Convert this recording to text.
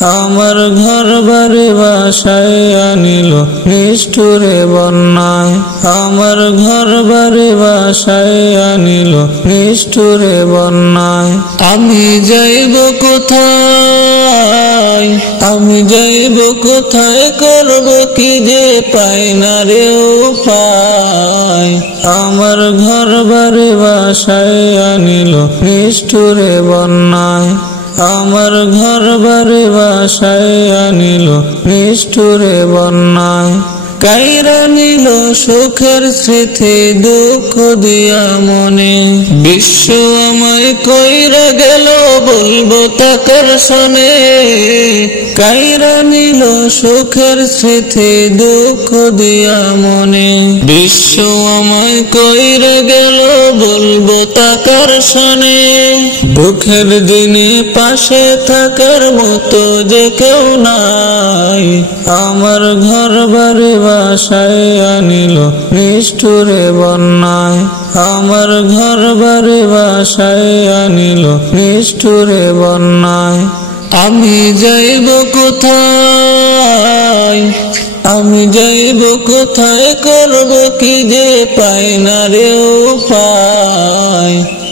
আমার ঘর বাড়ি ভাসায় আনিল নিষ্ঠুরে বন্যায়। আমার ঘর বাড়ি ভাসায় আনিল নিষ্ঠুরে বন্যায়। আমি যাইব কোথায়, আমি যাইব কোথায়, করব কি যে পাই না রে উপায়। আমার ঘর বাড়ি ভাসায় আনিল নিষ্ঠুরে বন্যায়। আমার ঘর বাড়ি ভাসায় আনিল নিষ্ঠুরে বন্যায়। কাইরা নিল সুখের স্মৃতি দুঃখ দিয়া মনে। বিশ্ব আমায় কইরা গেল বলবো তাকার শোনে। কাইরা নিল সুখের স্মৃতি দুঃখ দিয়া মনে। বিশ্ব আমায় কইরা গেল বলবো তাকার শোনে। দুঃখের দিনে পাশে থাকার মতো যে কেউ নাই। আমার ঘর বাড়ি ভাসায় আনিল নিষ্ঠুরে বন্যায়। আমার ঘর বাড়ি ভাসায় আনিল নিষ্ঠুরে বন্যায়। আমি যাইব কোথায়, আমি যাইব কোথায়, করব কি যে পাই না রে উপায়।